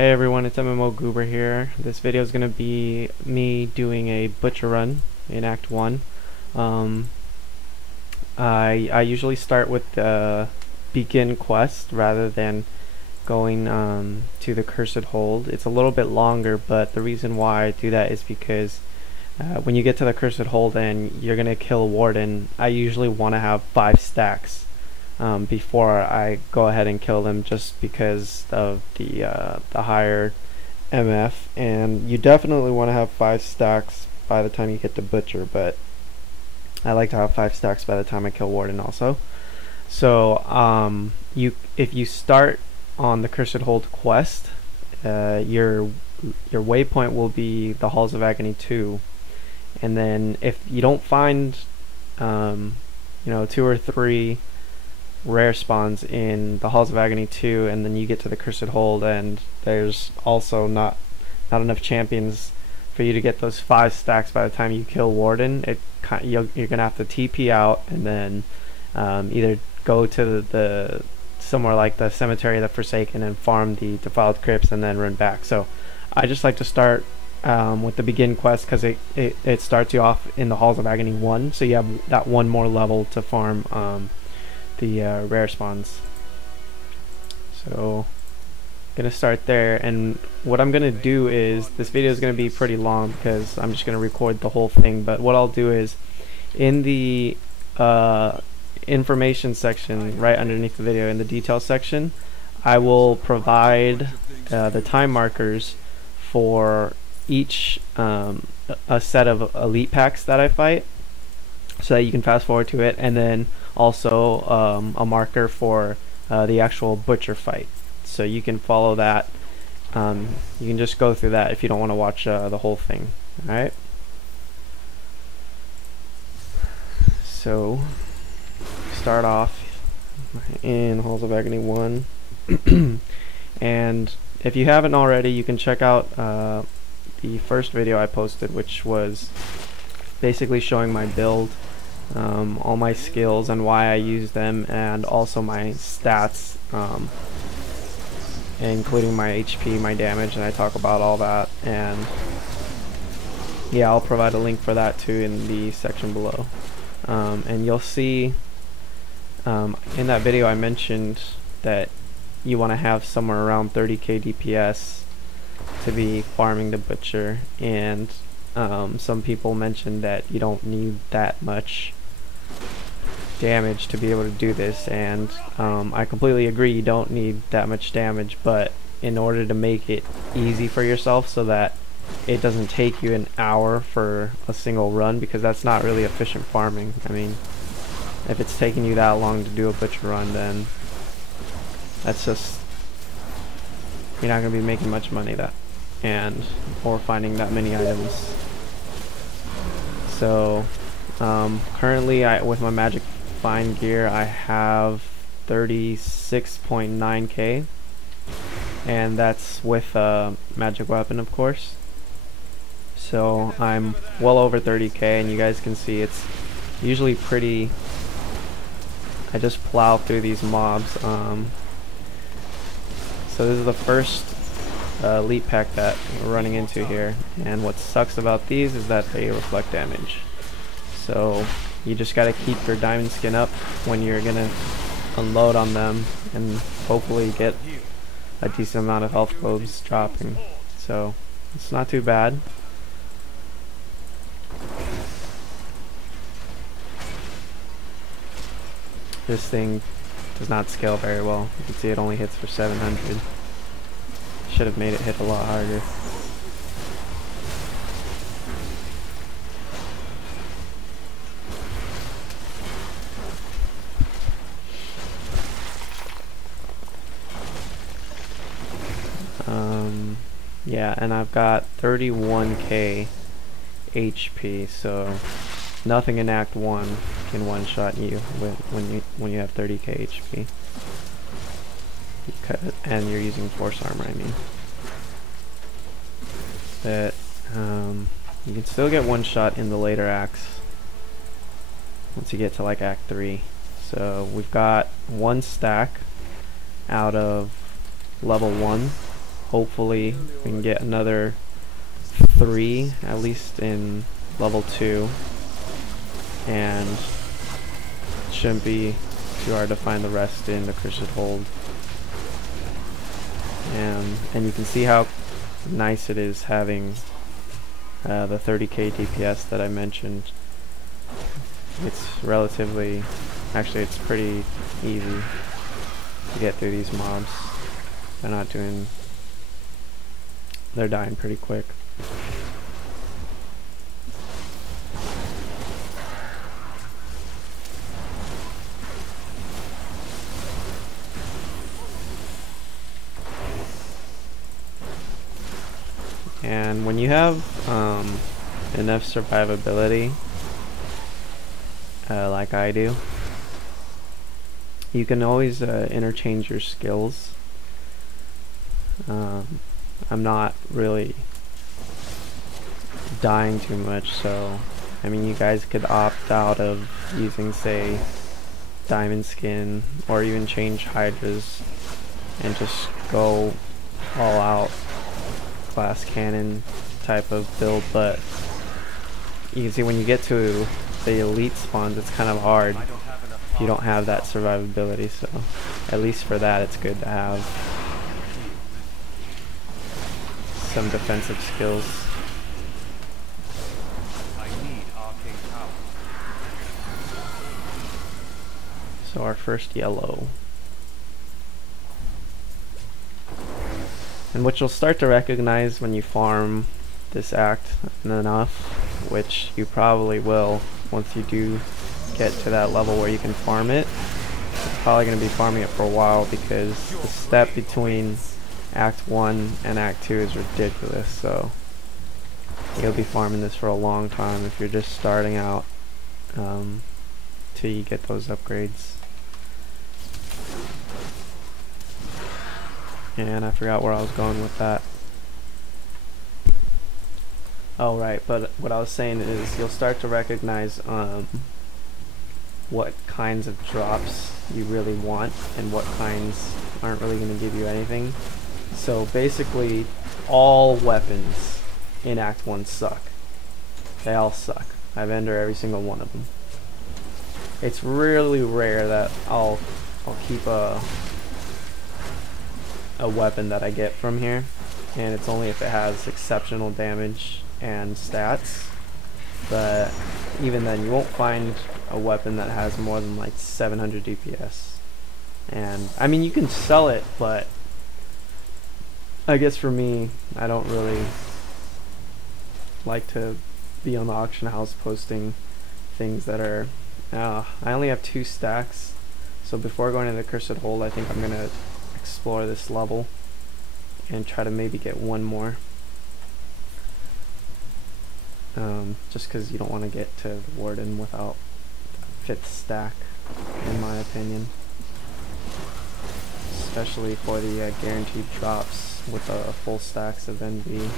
Hey everyone, it's MMO Goober here. This video is going to be me doing a butcher run in Act 1. I usually start with the begin quest rather than going to the Cursed Hold. It's a little bit longer, but the reason why I do that is because when you get to the Cursed Hold and you're going to kill a warden, I usually want to have 5 stacks before I go ahead and kill them, just because of the higher MF, and you definitely want to have 5 stacks by the time you get to Butcher, but I like to have 5 stacks by the time I kill Warden also. So if you start on the Cursed Hold quest, your waypoint will be the Halls of Agony 2, and then if you don't find 2 or 3 rare spawns in the Halls of Agony 2, and then you get to the Cursed Hold and there's also not enough champions for you to get those 5 stacks by the time you kill Warden, you're gonna have to TP out and then either go to the somewhere like the Cemetery of the Forsaken and farm the Defiled Crypts and then run back. So I just like to start with the begin quest because it starts you off in the Halls of Agony 1, so you have that one more level to farm the rare spawns. So gonna start there, and what I'm gonna do is, this video is gonna be pretty long because I'm just gonna record the whole thing, but what I'll do is in the information section right underneath the video, in the details section, I will provide the time markers for each a set of elite packs that I fight, so that you can fast forward to it, and then also a marker for the actual butcher fight, so you can follow that. You can just go through that if you don't want to watch the whole thing. Alright, so start off in Halls of Agony 1 and if you haven't already, you can check out the first video I posted, which was basically showing my build, all my skills and why I use them, and also my stats, including my HP, my damage, and I talk about all that. And yeah, I'll provide a link for that too in the section below. And you'll see in that video I mentioned that you want to have somewhere around 30k DPS to be farming the Butcher, and some people mentioned that you don't need that much damage to be able to do this, and I completely agree, you don't need that much damage, but in order to make it easy for yourself so that it doesn't take you an hour for a single run, because that's not really efficient farming. I mean, if it's taking you that long to do a Butcher run, then that's just, you're not going to be making much money or finding that many items. So currently with my magic find gear I have 36.9k, and that's with a magic weapon, of course. So I'm well over 30k, and you guys can see it's usually pretty, I just plow through these mobs. So this is the first elite pack that we're running into here, and what sucks about these is that they reflect damage. So you just gotta keep your diamond skin up when you're gonna unload on them, and hopefully get a decent amount of health globes dropping. So it's not too bad. This thing does not scale very well. You can see it only hits for 700. Should have made it hit a lot harder. Yeah, and I've got 31k HP, so nothing in Act 1 can one-shot you when you have 30k HP. And you're using force armor, I mean. But you can still get one shot in the later acts once you get to like Act 3. So we've got 1 stack out of level 1 hopefully we can get another 3 at least in level 2, and it shouldn't be too hard to find the rest in the Cursed Hold. And you can see how nice it is having the 30k DPS that I mentioned. It's relatively, actually it's pretty easy to get through these mobs. They're dying pretty quick. And when you have enough survivability, like I do, you can always interchange your skills. I'm not really dying too much, so I mean you guys could opt out of using, say, diamond skin, or even change hydras and just go all out glass cannon type of build. But you can see when you get to the elite spawns, it's kind of hard if you don't have that survivability, so at least for that it's good to have some defensive skills. So our first yellow. And what you'll start to recognize when you farm this act enough, which you probably will once you do get to that level where you can farm it, it's probably going to be farming it for a while, because the step between Act 1 and Act 2 is ridiculous, so you'll be farming this for a long time if you're just starting out till you get those upgrades. And I forgot where I was going with that. Oh right, but what I was saying is you'll start to recognize what kinds of drops you really want and what kinds aren't really going to give you anything. So basically all weapons in Act 1 suck. They all suck. I vendor every single one of them. It's really rare that I'll keep a weapon that I get from here, and it's only if it has exceptional damage and stats. But even then, you won't find a weapon that has more than like 700 DPS. And I mean, you can sell it, but I guess for me, I don't really like to be on the auction house posting things that are I only have 2 stacks, so before going to the Cursed Hold, I think I'm gonna explore this level and try to maybe get one more, just because you don't want to get to the Warden without a 5th stack, in my opinion, especially for the guaranteed drops with full stacks of NV.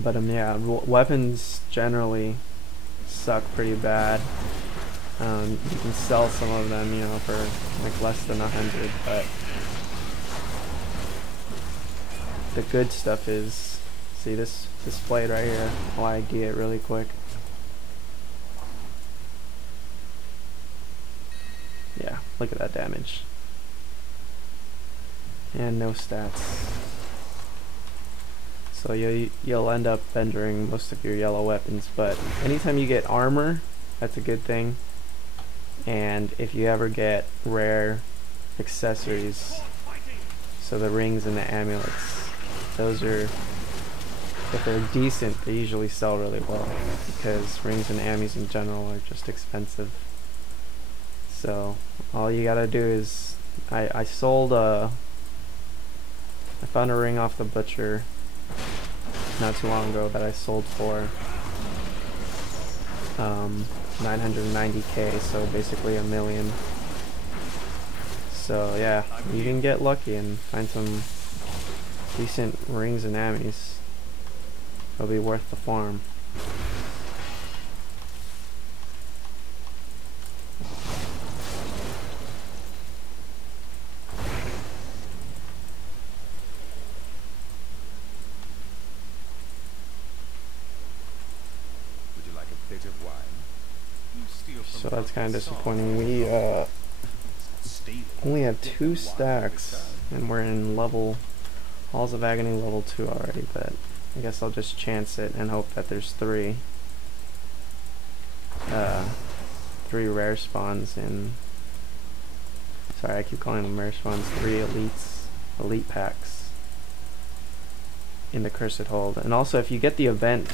But yeah, weapons generally suck pretty bad. You can sell some of them, you know, for like less than 100, but the good stuff is, see this blade right here, I'll ID it really quick. Yeah, look at that damage. And no stats. So you'll end up vendoring most of your yellow weapons, but anytime you get armor, that's a good thing. And if you ever get rare accessories, so the rings and the amulets, those are, if they're decent, they usually sell really well, because rings and ammies in general are just expensive. So all you gotta do is, I sold I found a ring off the butcher not too long ago that I sold for 990k, so basically $1 million. So yeah, you can get lucky and find some decent rings and ammies. It'll be worth the farm. expensive wine. You steal from So that's kind of Vortex disappointing. We stealing. only have Get 2 the wine stacks, return. and we're in Halls of Agony level 2 already, but I guess I'll just chance it and hope that there's 3 rare spawns in... Sorry, I keep calling them rare spawns. 3 elite packs in the Cursed Hold. And also, if you get the event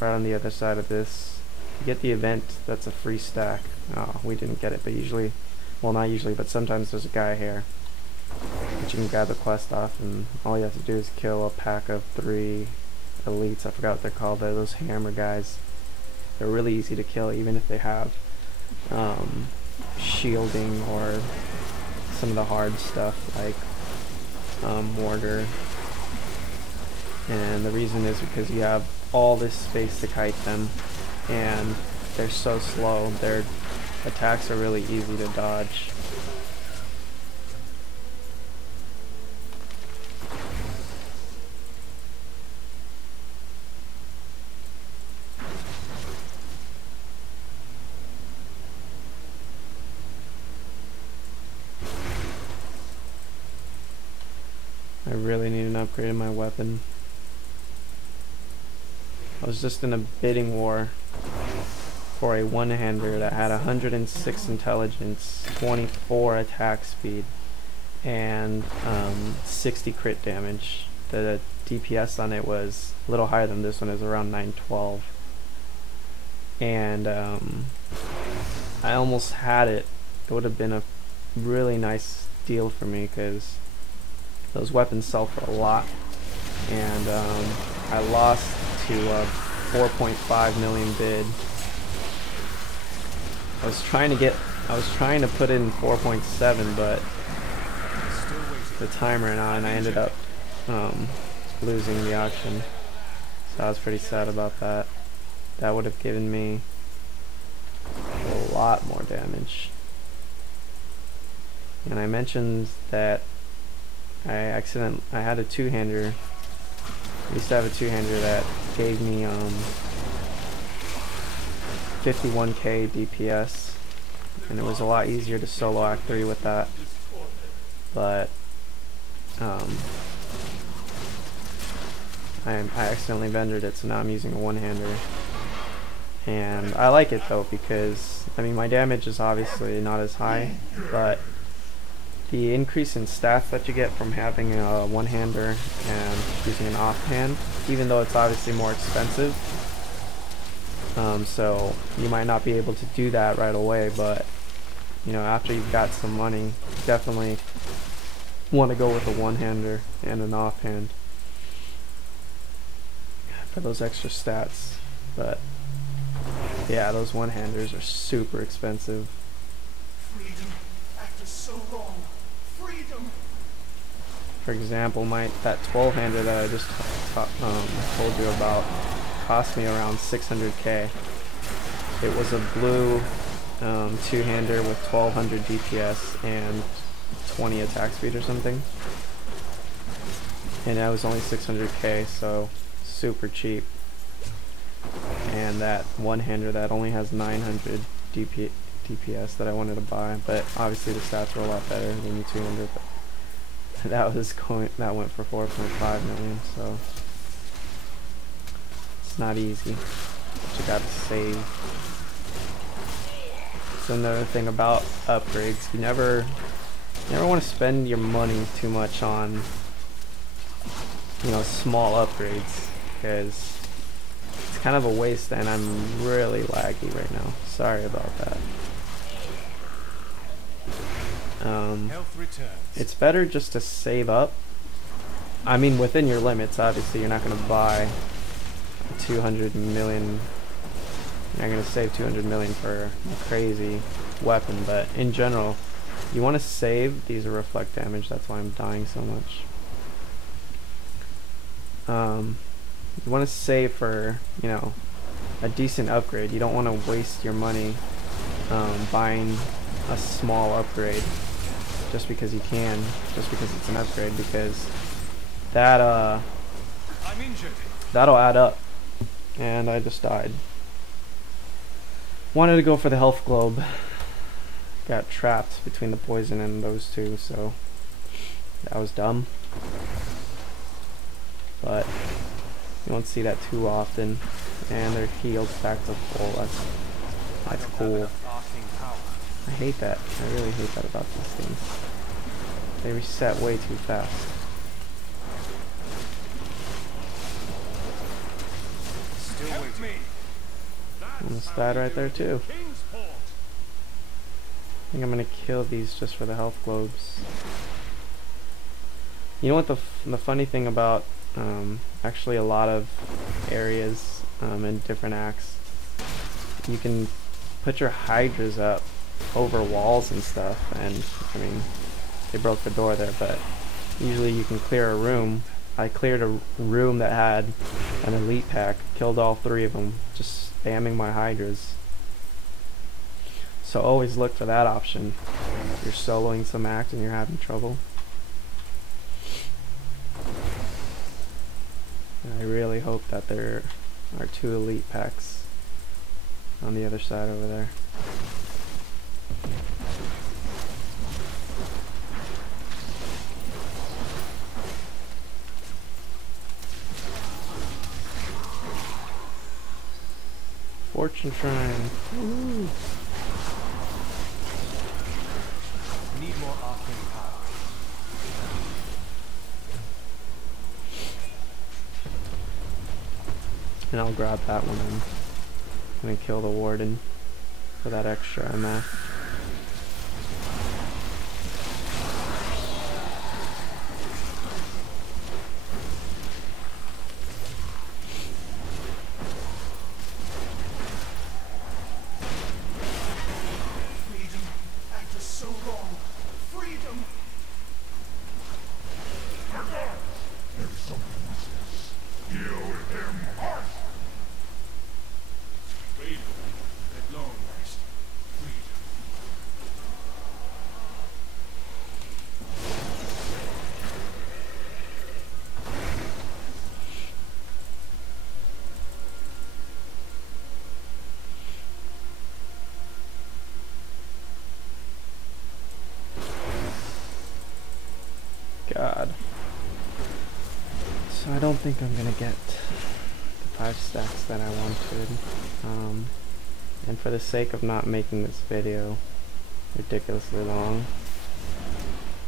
right on the other side of this, if you get the event, that's a free stack. Oh, we didn't get it, but usually, well, not usually, but sometimes there's a guy here that you can grab the quest off, and all you have to do is kill a pack of 3 elites. I forgot what they're called. They're those hammer guys. They're really easy to kill, even if they have shielding or some of the hard stuff like Mortar. And the reason is because you have all this space to kite them, and they're so slow. Their attacks are really easy to dodge. I really need an upgrade in my weapon. I was just in a bidding war for a one-hander that had 106 intelligence, 24 attack speed, and 60 crit damage. The DPS on it was a little higher than this one. It was around 912. And I almost had it. It would have been a really nice deal for me because those weapons sell for a lot. And I lost to a 4.5 million bid. I was trying to put in 4.7, but the time ran out and I ended up losing the auction. So I was pretty sad about that. That would have given me a lot more damage. And I mentioned that I had a two-hander. I used to have a two-hander that gave me 51k DPS, and it was a lot easier to solo Act 3 with that. But I accidentally vendored it, so now I'm using a one-hander. And I like it though, because I mean my damage is obviously not as high, but the increase in stats that you get from having a one-hander and using an offhand, even though it's obviously more expensive, so you might not be able to do that right away, but you know, after you've got some money, you definitely want to go with a one-hander and an offhand for those extra stats. But yeah, those one-handers are super expensive. Freedom, after so long. Freedom. For example, that 12-hander that I just told you about cost me around 600k. It was a blue two-hander with 1200 DPS and 20 attack speed or something, and that was only 600k, so super cheap. And that one-hander that only has 900 DPS that I wanted to buy, but obviously the stats were a lot better than the 200. But that went for 4.5 million, so it's not easy. But you gotta save. So another thing about upgrades, you never want to spend your money too much on, you know, small upgrades, because it's kind of a waste, and I'm really laggy right now. Sorry about that. It's better just to save up. I mean, within your limits, obviously. You're not going to buy 200 million. You're not going to save 200 million for a crazy weapon, but in general, you want to save. These are reflect damage. That's why I'm dying so much. You want to save for, you know, a decent upgrade. You don't want to waste your money buying a small upgrade just because you can, just because it's an upgrade, because that I'm injured. that'll add up. And I just died. Wanted to go for the health globe. Got trapped between the poison and those two, so that was dumb. But you won't see that too often. And they're healed back to full. That's cool. I hate that. I really hate that about these things. They reset way too fast. Almost died right there too. I think I'm gonna kill these just for the health globes. You know what the funny thing about actually a lot of areas in different acts, you can put your hydras up over walls and stuff, and I mean they broke the door there, but usually you can clear a room. I cleared a room that had an elite pack, killed all 3 of them, just spamming my hydras. So always look for that option if you're soloing some act and you're having trouble. I really hope that there are 2 elite packs on the other side over there. Fortune Shrine. Woo. Need more arcane power. And I'll grab that one and I'm gonna kill the warden for that extra MF. Freedom, after so long. Freedom! Freedom, at long last. Freedom. God. So I don't think I'm gonna get the 5 stacks that I wanted. And for the sake of not making this video ridiculously long,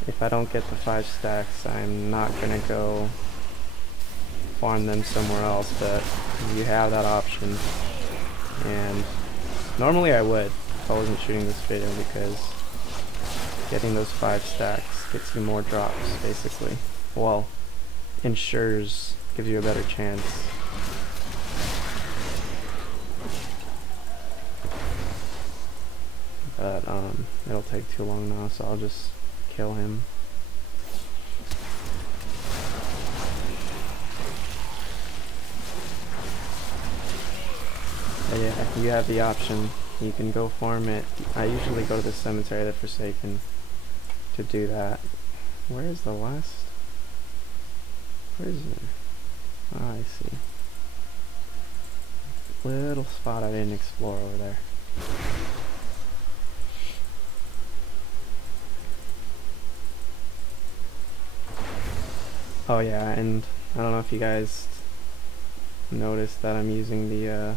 if I don't get the 5 stacks, I'm not gonna go farm them somewhere else, but you have that option. And normally I would if I wasn't shooting this video, because getting those 5 stacks gets you more drops, basically. Well, ensures, gives you a better chance. But it'll take too long now, so I'll just kill him. But yeah, you have the option. You can go farm it. I usually go to the cemetery of the Forsaken to do that. Where is the last? Where is it? Ah, I see. Little spot I didn't explore over there. Oh yeah, and I don't know if you guys noticed that I'm using the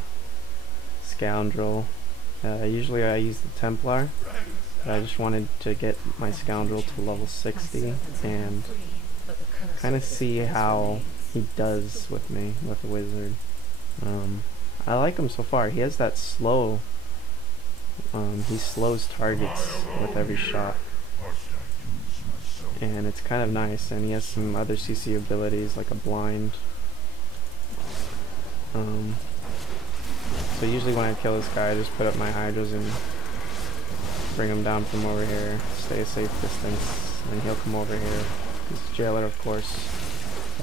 Scoundrel. Usually I use the Templar, but I just wanted to get my Scoundrel to level 60 and kind of see how he does with me, with the Wizard. I like him so far. He has that slow, he slows targets with every shot. And it's kind of nice, and he has some other CC abilities like a blind. So usually when I kill this guy, I just put up my hydras and bring him down from over here, stay a safe distance, and he'll come over here. He's a jailer, of course.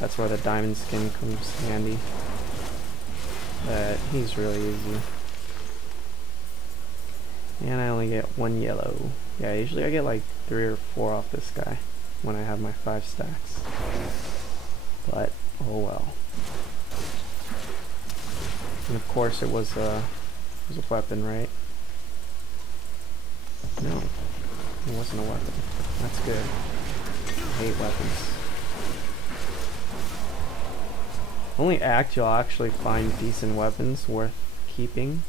That's where the diamond skin comes handy. But he's really easy. And I only get 1 yellow. Yeah, usually I get like 3 or 4 off this guy when I have my 5 stacks. But, oh well. And of course it was a weapon, right? No, it wasn't a weapon. That's good. I hate weapons. Only act you'll actually find decent weapons worth keeping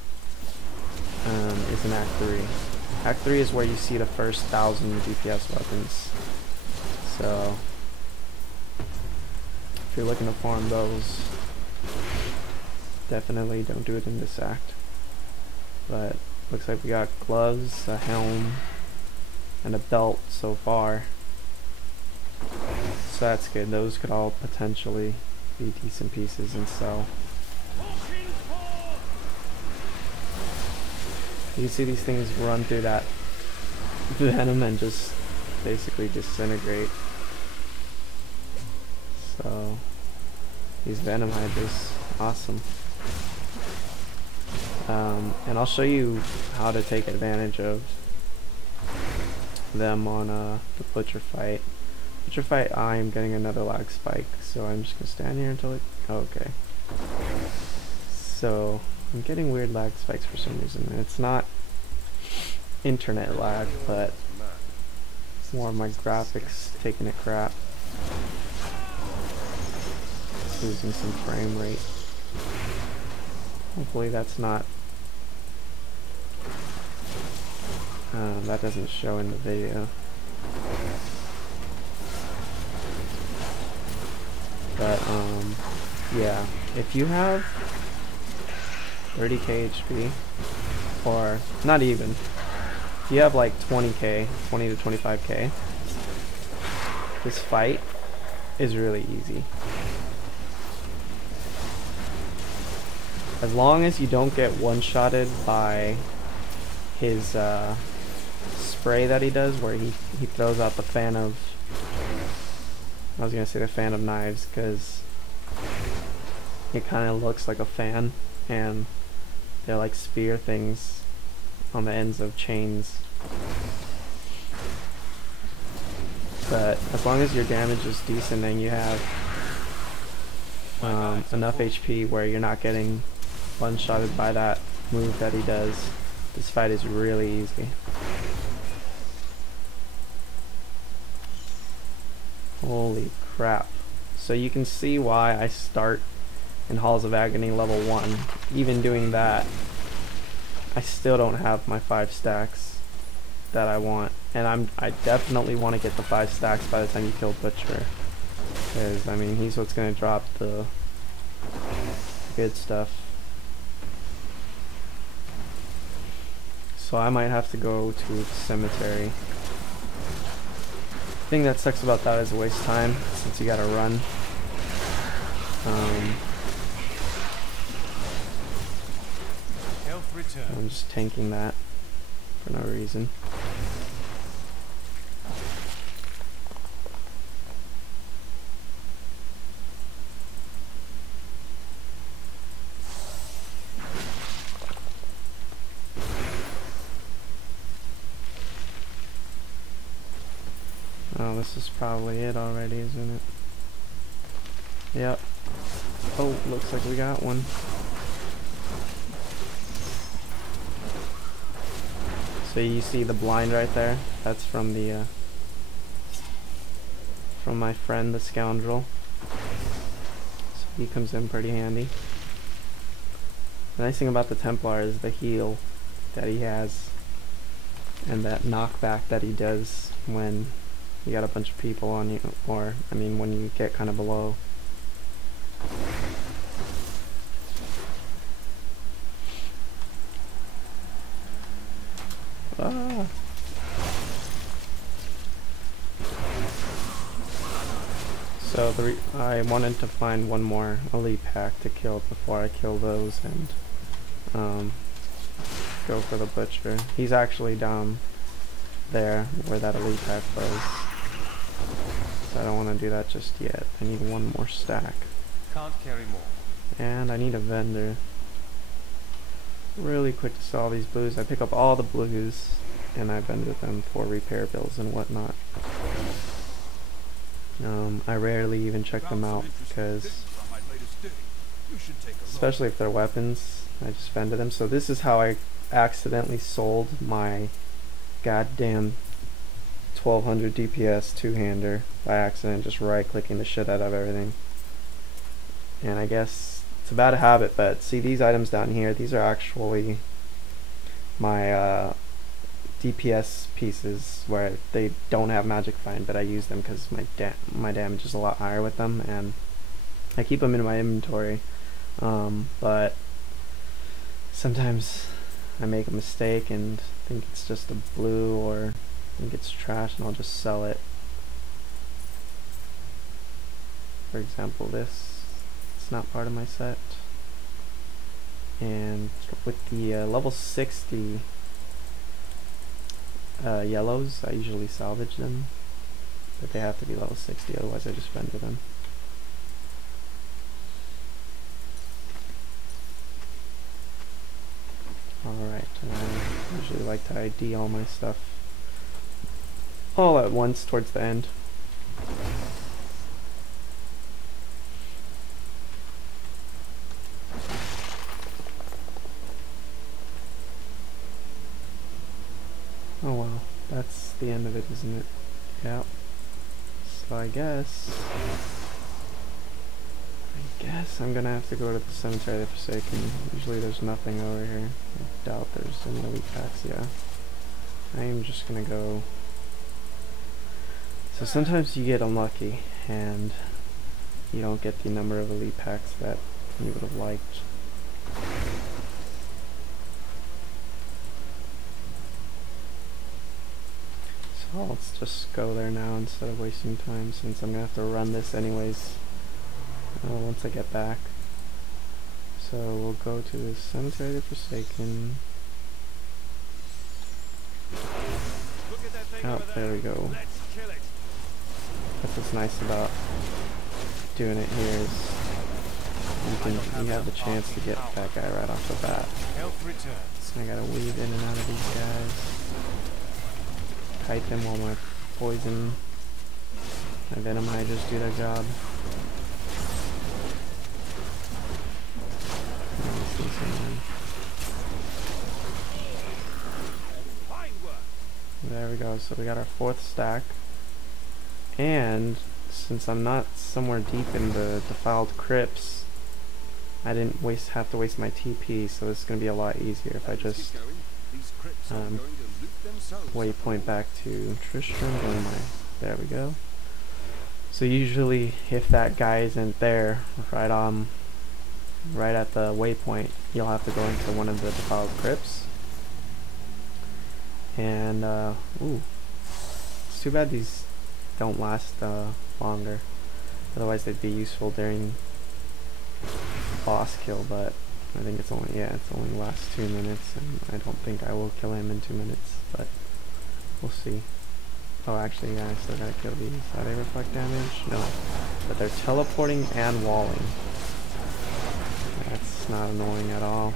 is in Act 3. Act 3 is where you see the first 1,000 DPS weapons. So, if you're looking to farm those, definitely don't do it in this act. But, looks like we got gloves, a helm, and a belt so far. So that's good. Those could all potentially be decent pieces and sell. You can see these things run through that venom and just basically disintegrate. So these venom hydras, awesome. And I'll show you how to take advantage of them on the butcher fight. Butcher fight, I'm getting another lag spike, so I'm just gonna stand here until it. Okay. So I'm getting weird lag spikes for some reason. And it's not internet lag, but it's more of my graphics taking a crap. It's losing some frame rate. Hopefully that's not. That doesn't show in the video. But yeah, if you have 30k HP, or not even, if you have like 20k, 20 to 25k, this fight is really easy. As long as you don't get one-shotted by his spray that he does, where he throws out the fan of, I was gonna say the fan of knives, because it kind of looks like a fan, and they're like spear things on the ends of chains. But as long as your damage is decent and you have enough HP where you're not getting one-shotted by that move that he does, this fight is really easy. Holy crap. So you can see why I start in Halls of Agony level 1. Even doing that, I still don't have my 5 stacks that I want. And I definitely want to get the 5 stacks by the time you kill Butcher. Because, I mean, he's what's going to drop the good stuff. So I might have to go to the cemetery. The thing that sucks about that is a waste of time, since you gotta run. I'm just tanking that for no reason. Oh, this is probably it already, isn't it? Yep. Oh, looks like we got one. So you see the blind right there? That's from the from my friend the scoundrel. So he comes in pretty handy. The nice thing about the Templar is the heal that he has, and that knockback that he does when you got a bunch of people on you, or I mean when you get kind of below. Ah. So I wanted to find one more elite pack to kill before I kill those and go for the butcher. He's actually down there where that elite pack was. So I don't want to do that just yet. I need one more stack. Can't carry more. And I need a vendor. Really quick to sell these blues. I pick up all the blues and I vendor them for repair bills and whatnot. I rarely even check them out because, especially if they're weapons, I just vendor them. So this is how I accidentally sold my goddamn 1200 DPS two-hander by accident, just right-clicking the shit out of everything. And I guess it's a bad habit, but see these items down here, these are actually my DPS pieces where they don't have magic find, but I use them because my damage is a lot higher with them, and I keep them in my inventory. But sometimes I make a mistake and think it's just a blue or think it's trash, and I'll just sell it. For example, this, it's not part of my set. And with the level 60 yellows, I usually salvage them, but they have to be level 60, otherwise I just render them. Alright, I usually like to ID all my stuff all at once towards the end. Oh well, that's the end of it, isn't it? Yep. So I guess I'm gonna have to go to the Cemetery of the Forsaken. Usually there's nothing over here. I doubt there's any elite packs, yeah. I am just gonna go. So sometimes you get unlucky and you don't get the number of elite packs that you would have liked. So let's just go there now instead of wasting time, since I'm gonna have to run this anyways once I get back. So we'll go to the Cemetery of the Forsaken. Oh, there we go. That's what's nice about doing it here is you have the chance to get that guy right off the bat. So I gotta weave in and out of these guys. Kite them while my poison, my venom hydras do their job. There we go, so we got our 4th stack. And since I'm not somewhere deep in the defiled crypts, I didn't have to waste my TP, so this is going to be a lot easier if I just waypoint back to Tristram. There we go. So usually if that guy isn't there right at the waypoint, you'll have to go into one of the defiled crypts. And ooh, it's too bad these don't last longer, otherwise they'd be useful during boss kill, but I think it's only lasts 2 minutes, and I don't think I will kill him in 2 minutes, but we'll see. Oh, actually, yeah, I still gotta kill these. Are they reflect damage? No, but they're teleporting and walling. That's not annoying at all.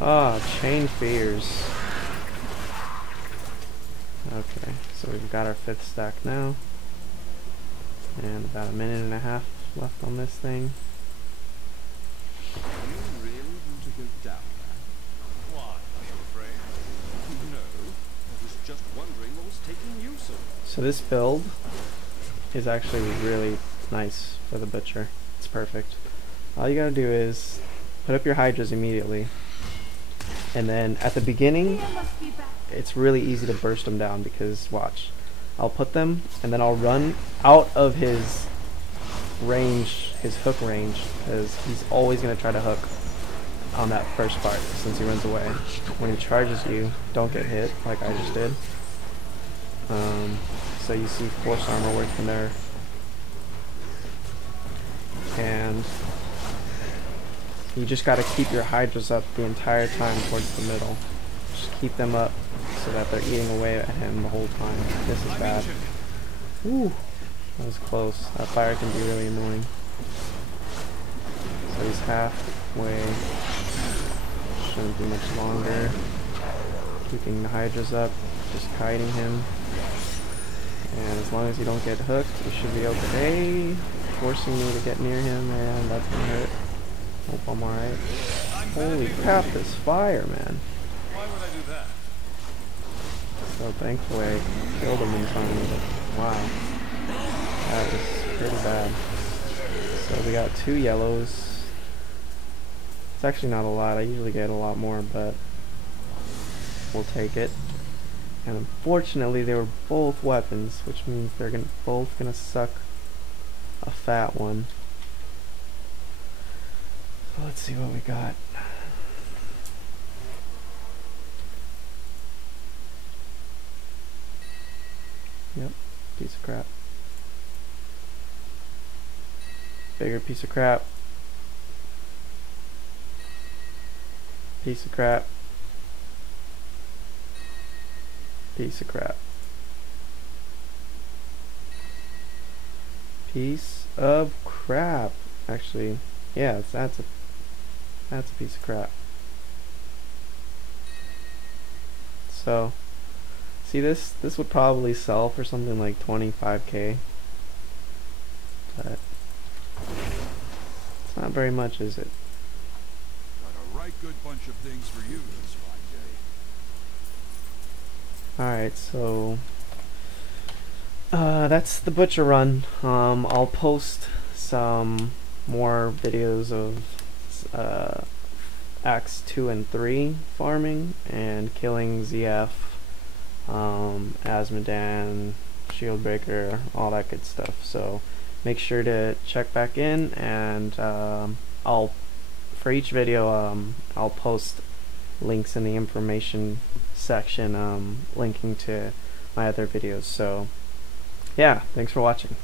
Ah, chain fears. Okay, so we've got our 5th stack now, and about a minute and a half left on this thing. You really want to go down there? Why, are you afraid? No, I was just wondering what was taking you so long. So this build is actually really nice for the butcher. It's perfect. All you gotta do is put up your hydras immediately, and then at the beginning it's really easy to burst them down, because watch, I'll put them and then I'll run out of his range, his hook range, because he's always going to try to hook on that first part since he runs away. When he charges you, don't get hit like I just did. So you see force armor working there, and you just got to keep your hydras up the entire time towards the middle. Just keep them up so that they're eating away at him the whole time. This is bad. Ooh, that was close. That fire can be really annoying. So he's halfway. Shouldn't be much longer. Keeping the hydras up, just kiting him. And as long as you don't get hooked, you should be okay. Forcing me to get near him, and that's gonna hurt. Hope I'm alright. Holy crap, this fire, man. Why would I do that? So thankfully I killed him in time, but wow. That was pretty bad. So we got 2 yellows. It's actually not a lot. I usually get a lot more, but we'll take it. And unfortunately they were both weapons, which means they're both gonna suck a fat one. So let's see what we got. Yep, piece of crap. Bigger piece of crap. Piece of crap. Piece of crap. Piece of crap. Actually, yeah, that's a piece of crap. So, see, this would probably sell for something like 25k, but it's not very much, is it? Got a right good bunch of things for you this fine day. Alright, so that's the butcher run. I'll post some more videos of Acts 2 and 3 farming and killing ZF, Asmodan, Shieldbreaker, all that good stuff. So make sure to check back in, and for each video I'll post links in the information section linking to my other videos. So yeah, thanks for watching.